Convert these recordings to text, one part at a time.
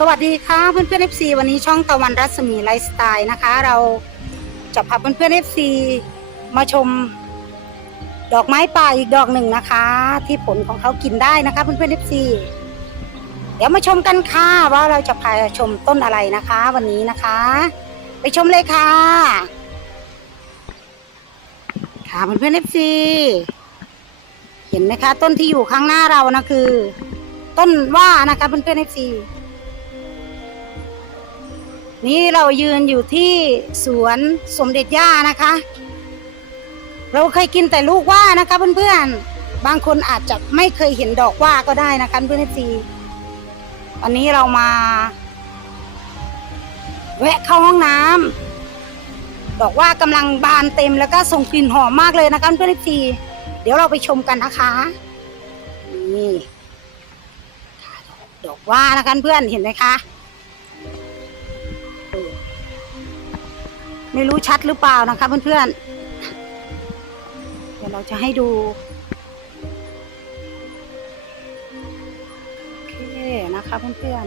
สวัสดีค่ะเพื่อนเพื่อนๆ FC วันนี้ช่องตะวันรัศมีไลฟ์สไตล์นะคะ เราจะพาเพื่อนเพื่อนๆ FC มาชม ดอกไม้ป่าอีกดอกหนึ่งนะคะ ที่ผลของเขากินได้นะคะ เพื่อนเพื่อนๆ FC เดี๋ยวมาชมกันค่ะว่าเราจะพาชมต้นอะไรนะคะ วันนี้นะคะ ไปชมเลยค่ะ ค่ะเพื่อนเพื่อนๆ FC เห็นไหมคะ ต้นที่อยู่ข้างหน้าเรานะคือ ต้นว่านะคะเพื่อนเพื่อนๆ FC นี่เรายืนอยู่ที่สวนสมเด็จย่านะคะ เราเคยกินแต่ลูกว่านะคะเพื่อนๆ บางคนอาจจะไม่เคยเห็นดอกว่าก็ได้นะคะเพื่อนๆซีวันนี้เรามา แวะเข้าห้องน้ำดอกว่ากำลังบานเต็มแล้วก็ส่งกลิ่นหอมมากเลยนะคะเพื่อนๆซีเดี๋ยวเราไปชมกันนะคะนี่ดอกว่านะคะเพื่อนเห็นไหมคะ ไม่รู้ชัดหรือเปล่านะคะเพื่อนๆ เดี๋ยวเราจะให้ดู โอเคนะคะเพื่อน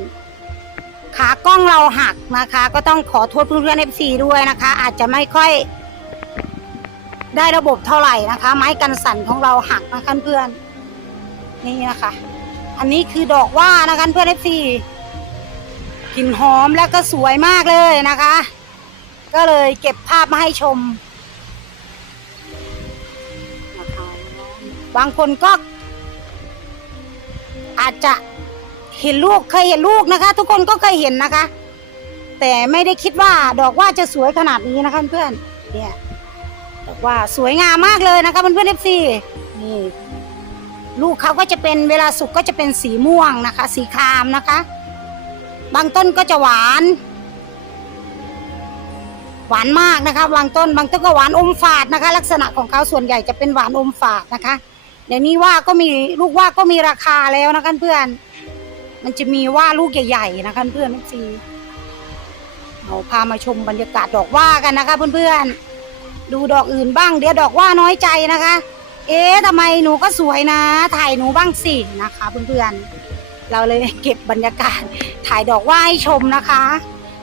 ๆ ขากล้องเราหักนะคะ ก็ต้องขอโทษเพื่อนๆ FC ด้วยนะคะ อาจจะไม่ค่อยได้ระบบเท่าไหร่นะคะ ไม้กันสั่นของเราหักนะคะเพื่อนนี่นะคะ อันนี้คือดอกว่านะคะเพื่อน FC กลิ่นหอมและก็สวยมากเลยนะคะ ก็เลยเก็บภาพมาให้ชม บางคนก็ อาจจะเห็นลูกเคยเห็นลูกนะคะ ทุกคนก็เคยเห็นนะคะ แต่ไม่ได้คิดว่าดอกว่าจะสวยขนาดนี้นะคะเพื่อนเนี่ยดอกว่าสวยงามมากเลยนะคะเพื่อนเอฟซีนี่ ลูกเขาก็จะเป็นเวลาสุกก็จะเป็นสีม่วงนะคะ สีครามนะคะ บางต้นก็จะหวาน หวานมากนะคะ บางต้นบางต้นก็หวานอมฝาดนะคะ ลักษณะของเขาส่วนใหญ่จะเป็นหวานอมฝาดนะคะ เดี๋ยวนี้ว่าก็มีลูกว่าก็มีราคาแล้วนะคะเพื่อน มันจะมีว่าลูกใหญ่ๆนะคะเพื่อนทุกทีเราพามาชมบรรยากาศดอกว่ากันนะคะ เพื่อนๆดูดอกอื่นบ้าง เดี๋ยวดอกว่าน้อยใจนะคะ เอ๊ะทำไมหนูก็สวยนะ ถ่ายหนูบ้างสินะคะ เพื่อนๆเราเลยเก็บบรรยากาศถ่ายดอกว่าให้ชมนะคะ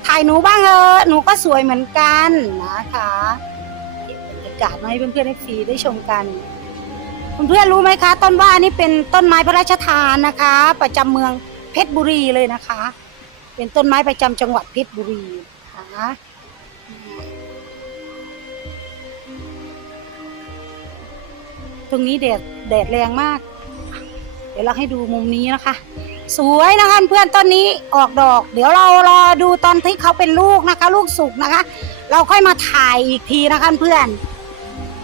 ถ่ายหนูบ้างเออหนูก็สวยเหมือนกันนะคะบรรยากาศมาให้เพื่อนๆได้ฟรีได้ชมกันเพื่อนๆรู้ไหมคะ ต้นว่านี่เป็นต้นไม้พระราชทานนะคะ ประจำเมืองเพชรบุรีเลยนะคะ เป็นต้นไม้ประจำจังหวัดเพชรบุรีนะคะตรงนี้แดดแดดแรงมาก เดี๋ยวเราให้ดูมุมนี้นะคะ สวยนะคะเพื่อนต้นนี้ออกดอก เดี๋ยวเรารอดูตอนที่เขาเป็นลูกนะคะ ลูกสุกนะคะ เราค่อยมาถ่ายอีกทีนะคะเพื่อน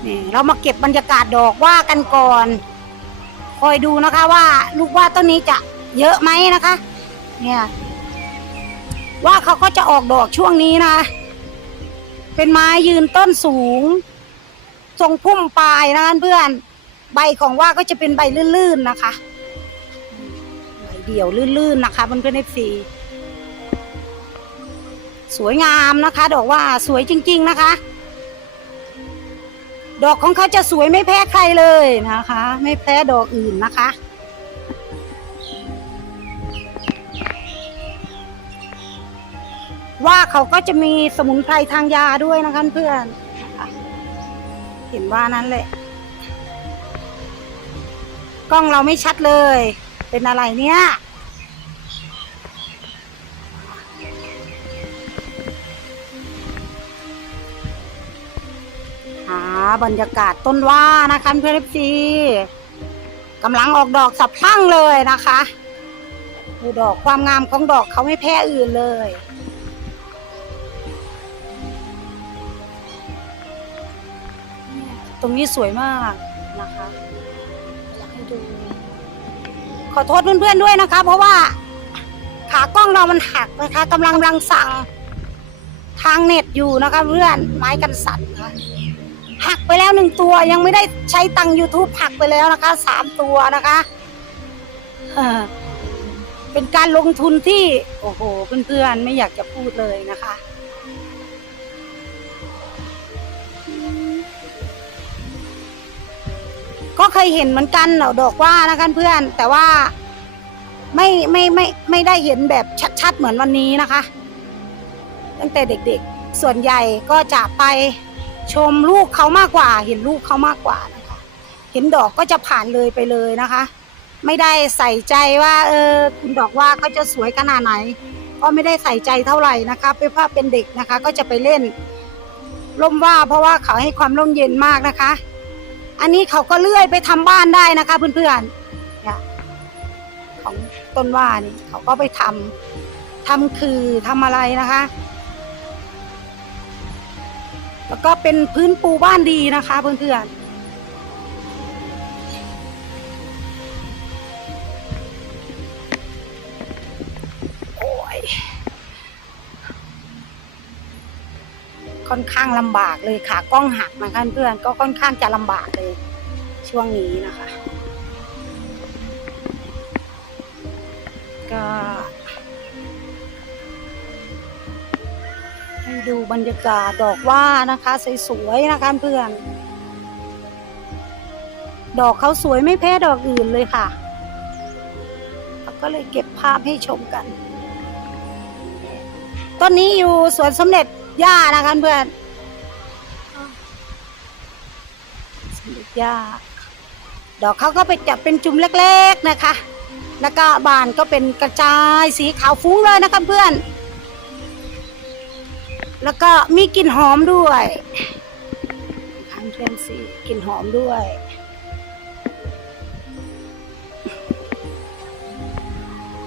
นี่เรามาเก็บบรรยากาศดอกว่ากันก่อน คอยดูนะคะว่าลูกว่าต้นนี้จะเยอะไหมนะคะ เนี่ยว่าเขาก็จะออกดอกช่วงนี้นะ เป็นไม้ยืนต้นสูง ทรงพุ่มปลายนะคะเพื่อน ใบของว่าก็จะเป็นใบลื่นๆนะคะ เดี่ยวลื่นๆนะคะเพื่อนๆเอฟซีสวยงามนะคะ ดอกว่าสวยจริง ๆนะคะ ดอกของเขาจะสวยไม่แพ้ใครเลยนะคะ ไม่แพ้ดอกอื่นนะคะว่าเขาก็จะมีสมุนไพรทางยาด้วยนะคะเพื่อน เห็นว่านั้นแหละ กล้องเราไม่ชัดเลย เป็นอะไรเนี่ย หาบรรยากาศต้นว่านะคะเพื่อนๆซีกำลังออกดอกสับพลั่งเลยนะคะดูดอกความงามของดอกเขาไม่แพ้อื่นเลยตรงนี้สวยมากนะคะ อยากให้ดู ขอโทษเพื่อนๆด้วยนะคะ เพราะว่าขากล้องเรามันหักนะคะกำลังรังสั่งทางเน็ตอยู่นะคะเพื่อนไม้กันสั่นนะหักไปแล้วหนึ่งตัวยังไม่ได้ใช้ตังค์ YouTube หักไปแล้วนะคะสามตัวนะคะเป็นการลงทุนที่ โอ้โหเพื่อนๆไม่อยากจะพูดเลยนะคะ ก็เคยเห็นเหมือนกันเหล่าดอกว่านะคะเพื่อน แต่ว่าไม่ไม่ไม่ไม่ได้เห็นแบบชัดๆเหมือนวันนี้นะคะ ตั้งแต่เด็กๆส่วนใหญ่ก็จะไปชมลูกเขามากกว่า เห็นลูกเขามากกว่านะคะ เห็นดอกก็จะผ่านเลยไปเลยนะคะ ไม่ได้ใส่ใจว่าเออคุณดอกว่าเขาจะสวยขนาดไหน ก็ไม่ได้ใส่ใจเท่าไหร่นะคะเป็นภาพเป็นเด็กนะคะ ก็จะไปเล่นร่มว่าเพราะว่าเขาให้ความร่มเย็นมากนะคะ อันนี้เขาก็เลื่อยไปทำบ้านได้นะคะเพื่อนๆเนี่ยของต้นว่านี่เขาก็ไปทำทำคือทำอะไรนะคะ แล้วก็เป็นพื้นปูบ้านดีนะคะเพื่อนๆ ค่อนข้างลำบากเลยค่ะกล้องหักนะคะเพื่อนก็ค่อนข้างจะลำบากเลย ช่วงนี้นะคะ ก็ให้ดูบรรยากาศดอกว่านะคะสวยๆนะคะเพื่อนดอกเขาสวยไม่แพ้ดอกอื่นเลยค่ะเราก็เลยเก็บภาพให้ชมกัน ต้นนี้อยู่สวนสมเด็จ ย่านะคะเพื่อนสมเด็จย่าดอกเขาก็ไปจับเป็นจุ่มเล็ก ๆนะคะ แล้วก็บานก็เป็นกระจายสีขาวฟุ้งเลยนะคะเพื่อน แล้วก็มีกลิ่นหอมด้วยทางเพื่อนสีกลิ่นหอมด้วย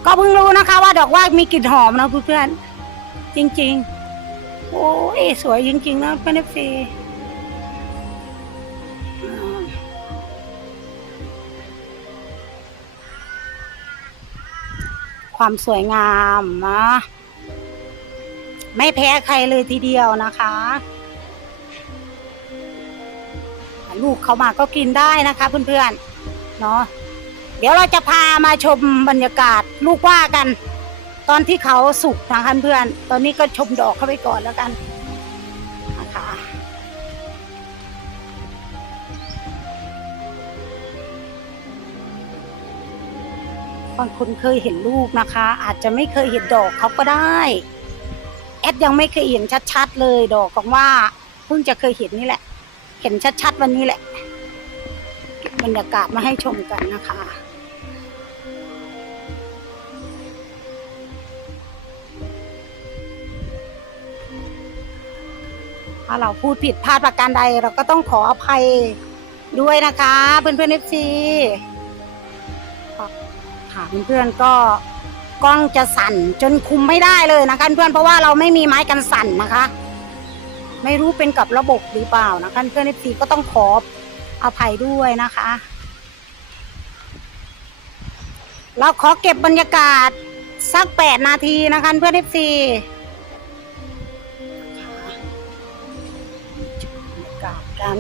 ก็เพิ่งรู้นะคะว่าดอกว่ามีกลิ่นหอมนะเพื่อนๆจริง ๆ โอ้ยสวยจริงๆนะเพื่อนเอฟซีความสวยงามนะไม่แพ้ใครเลยทีเดียวนะคะ ลูกเขามาก็กินได้นะคะเพื่อนๆเนาะเดี๋ยวเราจะพามาชมบรรยากาศลูกว่ากัน ตอนที่เขาสุกนะคะเพื่อน ตอนนี้ก็ชมดอกเข้าไปก่อนแล้วกันนะคะบางคนเคยเห็นลูกนะคะ อาจจะไม่เคยเห็นดอกเขาก็ได้ แอดยังไม่เคยเห็นชัดๆเลยดอกของว่าเพิ่งจะเคยเห็นนี่แหละ เห็นชัดๆวันนี้แหละบรรยากาศมาให้ชมกันนะคะ ถ้าเราพูดผิดพลาดประการใด เราก็ต้องขออภัยด้วยนะคะเพื่อนเพื่อนเอฟซีค่ะเพื่อนๆก็กล้องจะสั่นจนคุมไม่ได้เลยนะคะเพื่อนเพราะว่าเราไม่มีไม้กันสั่นนะคะ ไม่รู้เป็นกับระบบหรือเปล่านะคะเพื่อนเอฟซีก็ต้องขออภัยด้วยนะคะ เราขอเก็บบรรยากาศสักแปดนาทีนะคะเพื่อนเอฟซี กัน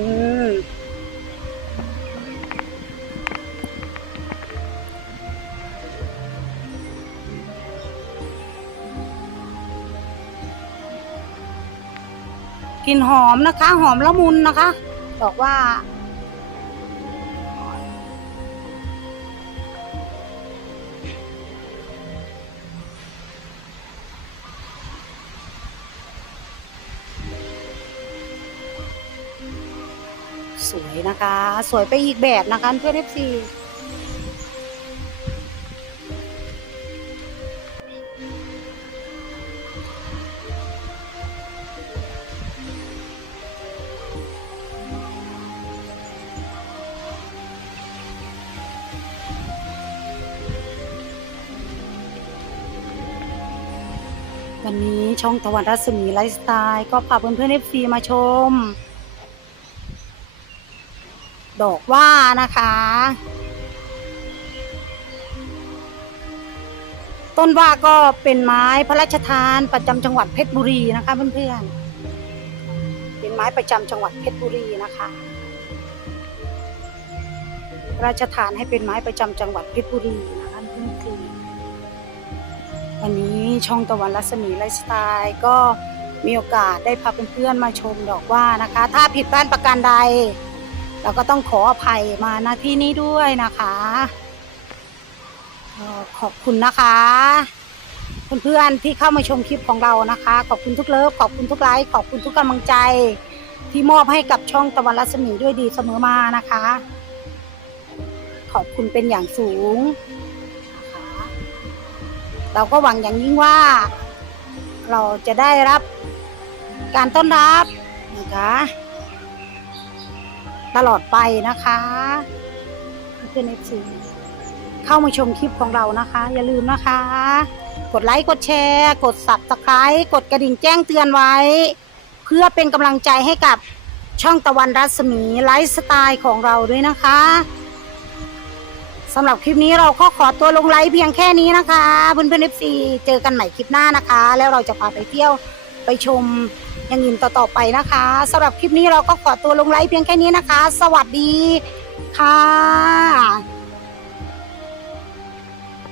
กลิ่นหอมนะคะ หอมละมุนนะคะ บอกว่า สวยนะคะ สวยไปอีกแบบนะคะเพื่อนเอฟซีวันนี้ช่องตะวันรัศมีไลฟ์สไตล์ ก็พาเพื่อนๆเอฟซีมาชม ดอกว่านะคะ ต้นว่าก็เป็นไม้พระราชทานประจำจังหวัดเพชรบุรีนะคะเพื่อนๆ เป็นไม้ประจำจังหวัดเพชรบุรีนะคะ พระราชทานให้เป็นไม้ประจำจังหวัดเพชรบุรีนะคะเพื่อนๆวันนี้ช่องตะวันรัศมีไลฟ์สไตล์ก็มีโอกาสได้พาเพื่อนๆมาชมดอกว่านะคะ ถ้าผิดพลาดประการใด เราก็ต้องขออภัยมาณที่นี้ด้วยนะคะขอบคุณนะคะเพื่อนๆที่เข้ามาชมคลิปของเรานะคะ ขอบคุณทุกเลิฟขอบคุณทุกไลค์ขอบคุณทุกกำลังใจ ที่มอบให้กับช่องตะวันรัศมีด้วยดีเสมอมานะคะ ขอบคุณเป็นอย่างสูงเราก็หวังอย่างยิ่งว่า เราจะได้รับการต้อนรับนะคะ ตลอดไปนะคะเพื่อนเอฟซีเข้ามาชมคลิปของเรานะคะ อย่าลืมนะคะ กดไลค์กดแชร์ กด subscribe กดกระดิ่งแจ้งเตือนไว้ เพื่อเป็นกำลังใจให้กับช่องตะวันรัศมีไลฟ์สไตล์ของเราด้วยนะคะสำหรับคลิปนี้เราก็ขอตัวลงไลฟ์เพียงแค่นี้นะคะเพื่อนเพื่อนเอฟซีเจอกันใหม่คลิปหน้านะคะ แล้วเราจะพาไปเที่ยวไปชม อย่างอื่นต่อๆไปนะคะสำหรับคลิปนี้เราก็ขอตัวลงไลฟ์เพียงแค่นี้นะคะ สวัสดีค่ะ